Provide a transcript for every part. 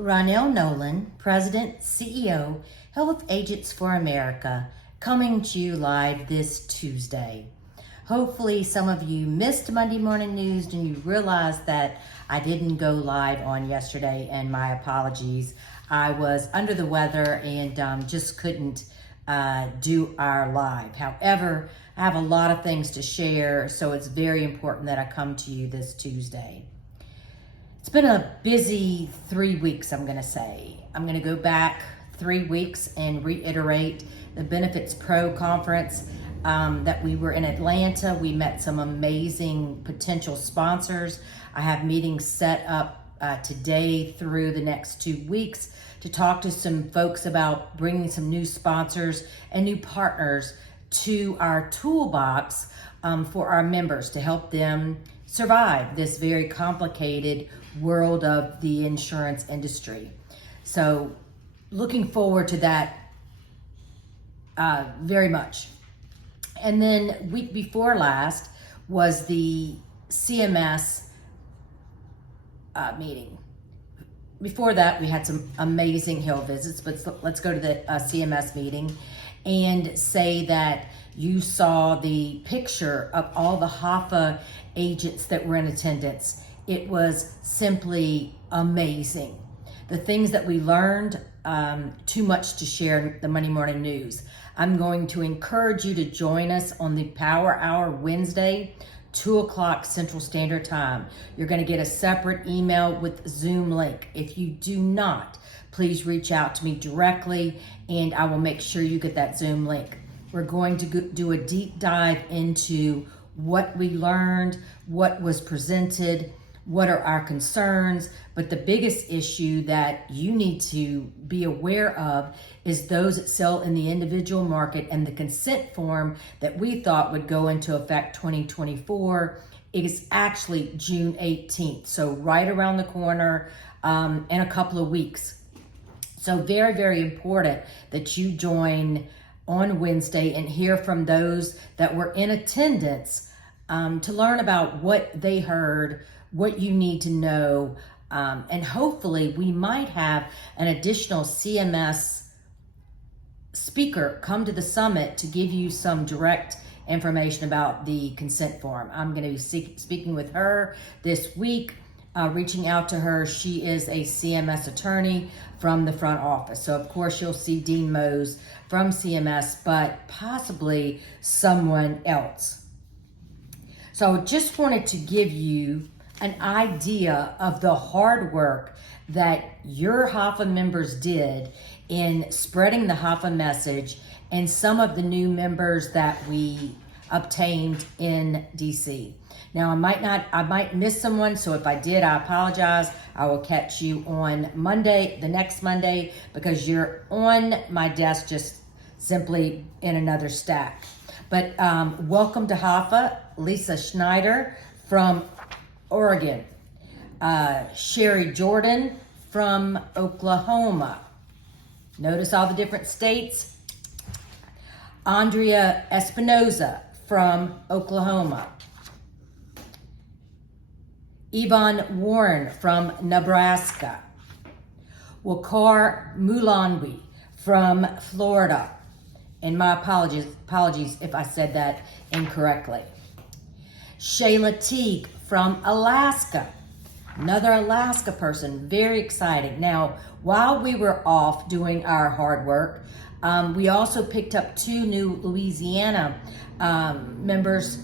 Ronell Nolan, President, CEO, Health Agents for America, coming to you live this Tuesday. Hopefully some of you missed Monday Morning News and you realized that I didn't go live on yesterday, and my apologies. I was under the weather and just couldn't do our live. However, I have a lot of things to share, so it's very important that I come to you this Tuesday. It's been a busy 3 weeks, I'm gonna say. I'm gonna go back 3 weeks and reiterate the Benefits Pro conference that we were in Atlanta. We met some amazing potential sponsors. I have meetings set up today through the next 2 weeks to talk to some folks about bringing some new sponsors and new partners to our toolbox for our members to help them survive this very complicated world of the insurance industry. So looking forward to that very much. And then week before last was the CMS meeting. Before that, we had some amazing Hill visits, but let's go to the CMS meeting and say that you saw the picture of all the HAFA agents that were in attendance. It was simply amazing. The things that we learned, too much to share in the Monday Morning News. I'm going to encourage you to join us on the Power Hour Wednesday, 2 o'clock Central Standard Time. You're going to get a separate email with Zoom link. If you do not, please reach out to me directly and I will make sure you get that Zoom link. We're going to do a deep dive into what we learned, what was presented, what are our concerns, but the biggest issue that you need to be aware of is those that sell in the individual market, and the consent form that we thought would go into effect 2024 is actually June 18th. So right around the corner in a couple of weeks. So very, very important that you join on Wednesday and hear from those that were in attendance to learn about what they heard, what you need to know, and hopefully we might have an additional CMS speaker come to the summit to give you some direct information about the consent form. I'm going to be speaking with her this week, reaching out to her. She is a CMS attorney from the front office. So of course you'll see Dean Mose from CMS, but possibly someone else. So just wanted to give you an idea of the hard work that your HAFA members did in spreading the HAFA message, and some of the new members that we obtained in DC. Now I might miss someone, so if I did, I apologize. I will catch you on Monday, the next Monday, because you're on my desk just simply in another stack. But welcome to HAFA, Lisa Schneider from Oregon, Sherry Jordan from Oklahoma. Notice all the different states. Andrea Espinoza from Oklahoma. Yvonne Warren from Nebraska. Wakar Mulanwi from Florida. And my apologies if I said that incorrectly. Shayla Teague from Alaska. Another Alaska person, very exciting. Now, while we were off doing our hard work, we also picked up 2 new Louisiana members,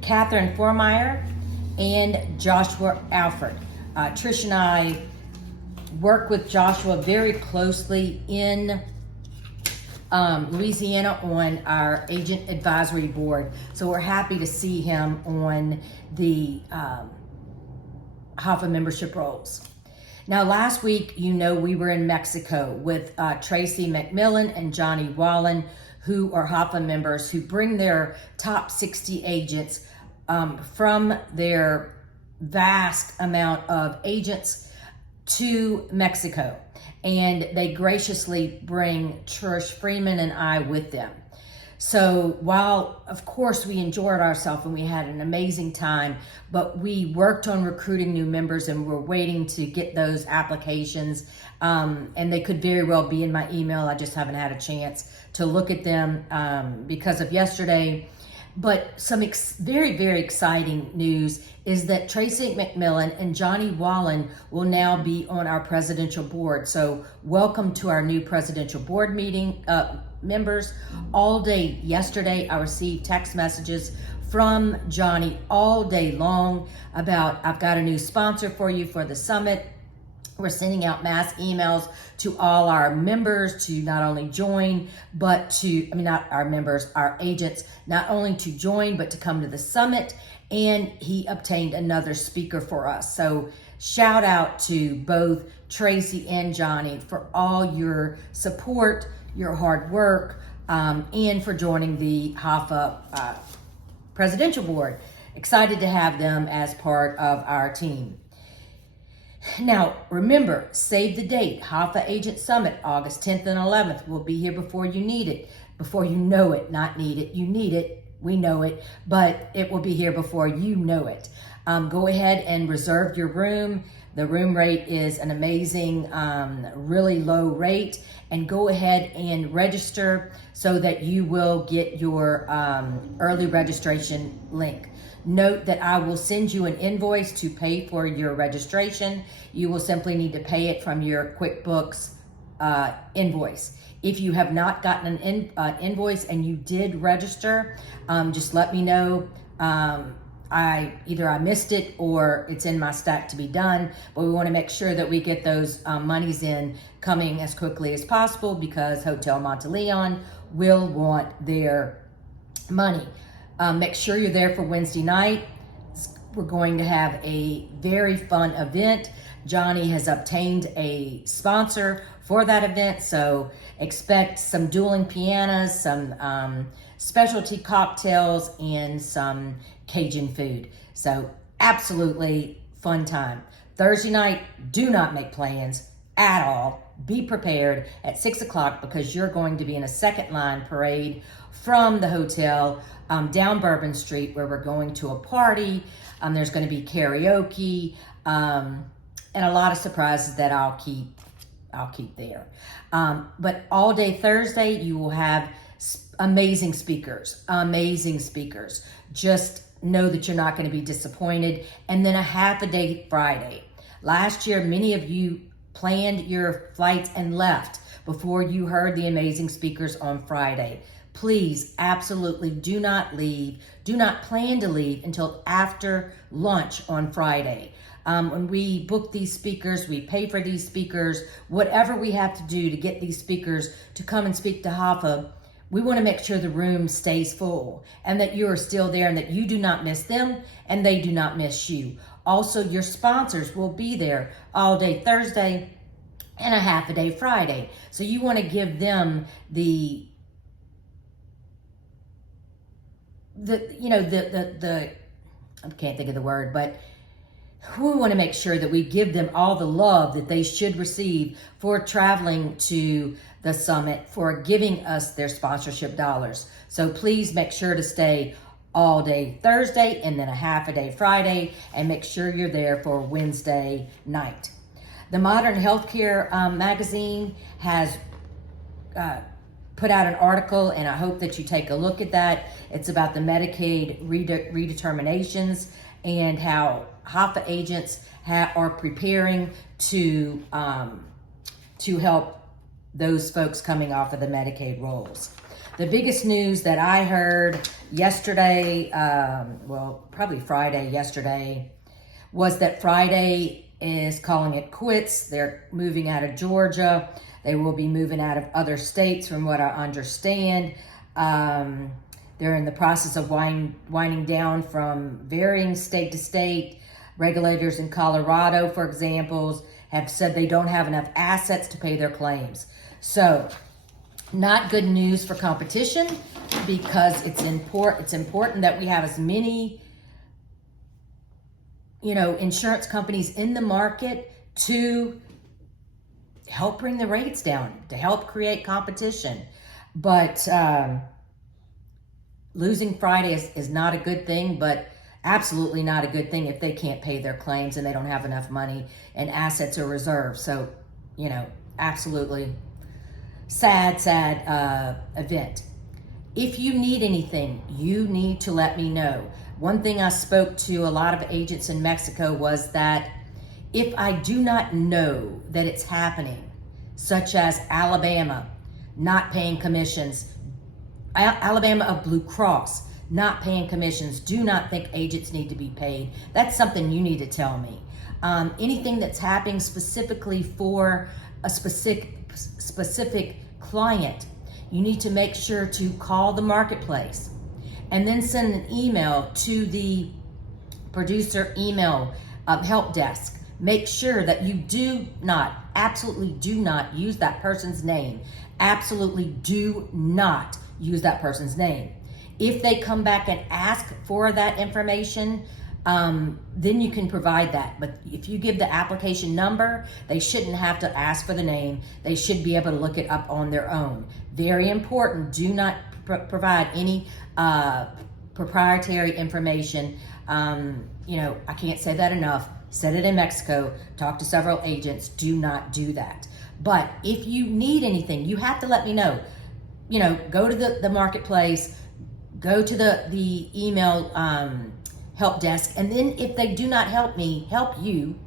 Catherine Formeyer and Joshua Alfred. Trish and I work with Joshua very closely in Louisiana on our agent advisory board. So we're happy to see him on the HAFA membership roles. Now last week, we were in Mexico with Tracy McMillan and Johnny Wallen, who are HAFA members who bring their top 60 agents from their vast amount of agents to Mexico. And they graciously bring Trish Freeman and I with them. So while, of course, we enjoyed ourselves and we had an amazing time, but we worked on recruiting new members and we're waiting to get those applications. And they could very well be in my email. I just haven't had a chance to look at them because of yesterday. But some very, very exciting news is that Tracy McMillan and Johnny Wallen will now be on our presidential board. So welcome to our new presidential board meeting members. All day yesterday, I received text messages from Johnny all day long about, I've got a new sponsor for you for the summit. We're sending out mass emails to all our members to not only join, but to, not our members, our agents, not only to join, but to come to the summit. And he obtained another speaker for us. So shout out to both Tracy and Johnny for all your support, your hard work, and for joining the HAFA presidential board. Excited to have them as part of our team. Now, remember, save the date, HAFA Agent Summit, August 10th and 11th. We'll be here before you need it, before you know it, not need it. You need it, we know it, but it will be here before you know it. Go ahead and reserve your room. The room rate is an amazing, really low rate, and go ahead and register so that you will get your early registration link. Note that I will send you an invoice to pay for your registration. You will simply need to pay it from your QuickBooks invoice. If you have not gotten an invoice and you did register, just let me know. Either I missed it or it's in my stack to be done, but we want to make sure that we get those monies in coming as quickly as possible because Hotel Monteleon will want their money. Make sure you're there for Wednesday night. We're going to have a very fun event. Johnny has obtained a sponsor for that event, so expect some dueling pianos, some specialty cocktails, and some Cajun food. So absolutely fun time. Thursday night, do not make plans at all. Be prepared at 6 o'clock because you're going to be in a second line parade from the hotel down Bourbon Street where we're going to a party. There's going to be karaoke and a lot of surprises that I'll keep there. But all day Thursday, you will have amazing speakers. Just know that you're not going to be disappointed. And then a half a day Friday. Last year, many of you planned your flights and left before you heard the amazing speakers on Friday. Please, absolutely do not leave. Do not plan to leave until after lunch on Friday. When we book these speakers, we pay for these speakers, whatever we have to do to get these speakers to come and speak to HAFA, we want to make sure the room stays full and that you are still there and that you do not miss them and they do not miss you. Also, your sponsors will be there all day Thursday and a half a day Friday. So you want to give them the I can't think of the word, but we want to make sure that we give them all the love that they should receive for traveling to the summit, for giving us their sponsorship dollars. So please make sure to stay all day Thursday and then a half a day Friday, and make sure you're there for Wednesday night. The Modern Healthcare magazine has put out an article, and I hope that you take a look at that. It's about the Medicaid redeterminations and how HAFA agents are preparing to help those folks coming off of the Medicaid rolls. The biggest news that I heard yesterday, probably Friday yesterday, was that Friday is calling it quits. They're moving out of Georgia. They will be moving out of other states from what I understand. They're in the process of winding down from varying state to state. Regulators in Colorado, for example, have said they don't have enough assets to pay their claims. So, not good news for competition because it's important that we have as many, insurance companies in the market to help bring the rates down, to help create competition. But losing Friday is not a good thing, but absolutely not a good thing if they can't pay their claims and they don't have enough money and assets or reserves. So, absolutely sad event. If you need anything, you need to let me know. One thing I spoke to a lot of agents in Mexico was that if I do not know that it's happening, such as Alabama not paying commissions, Alabama of Blue Cross not paying commissions, do not think agents need to be paid. That's something you need to tell me. Anything that's happening specifically for a specific client, you need to make sure to call the marketplace and then send an email to the producer email help desk. Make sure that you absolutely do not use that person's name. Absolutely do not use that person's name. If they come back and ask for that information, then you can provide that. But if you give the application number, they shouldn't have to ask for the name. They should be able to look it up on their own. Very important. Do not provide any proprietary information. I can't say that enough. Said it in Mexico. Talked to several agents. Do not do that. But if you need anything, you have to let me know. Go to the marketplace. Go to the email help desk, and then if they do not help you,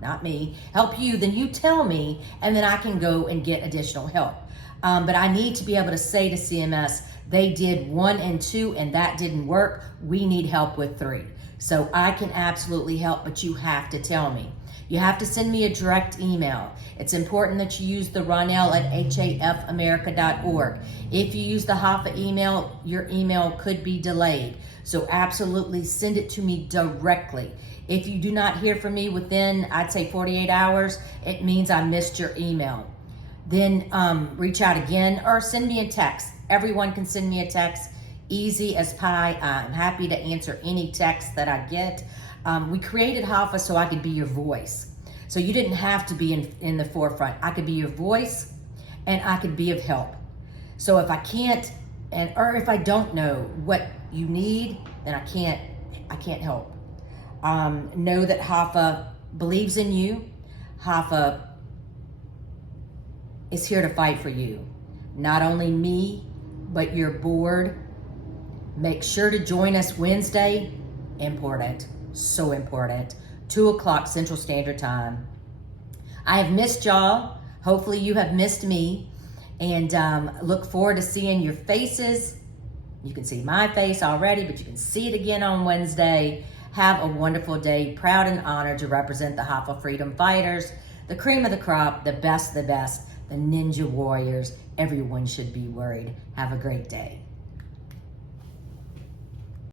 then you tell me, and then I can go and get additional help. But I need to be able to say to CMS, they did 1 and 2 and that didn't work. We need help with 3. So I can absolutely help, but you have to tell me. You have to send me a direct email. It's important that you use the Ronell at hafamerica.org. If you use the HAFA email, your email could be delayed. So absolutely send it to me directly. If you do not hear from me within, I'd say 48 hours, it means I missed your email. Then reach out again or send me a text. Everyone can send me a text, easy as pie. I'm happy to answer any text that I get. We created HAFA so I could be your voice. So you didn't have to be in the forefront. I could be your voice and I could be of help. So if I can't, or if I don't know what you need, then I can't help. Know that HAFA believes in you. HAFA is here to fight for you. Not only me, but your board. Make sure to join us Wednesday. Important. So important. 2 o'clock Central Standard Time. I have missed y'all. Hopefully you have missed me. And look forward to seeing your faces. You can see my face already, but you can see it again on Wednesday. Have a wonderful day. Proud and honored to represent the HAFA Freedom Fighters, the cream of the crop, the best, the ninja warriors. Everyone should be worried. Have a great day.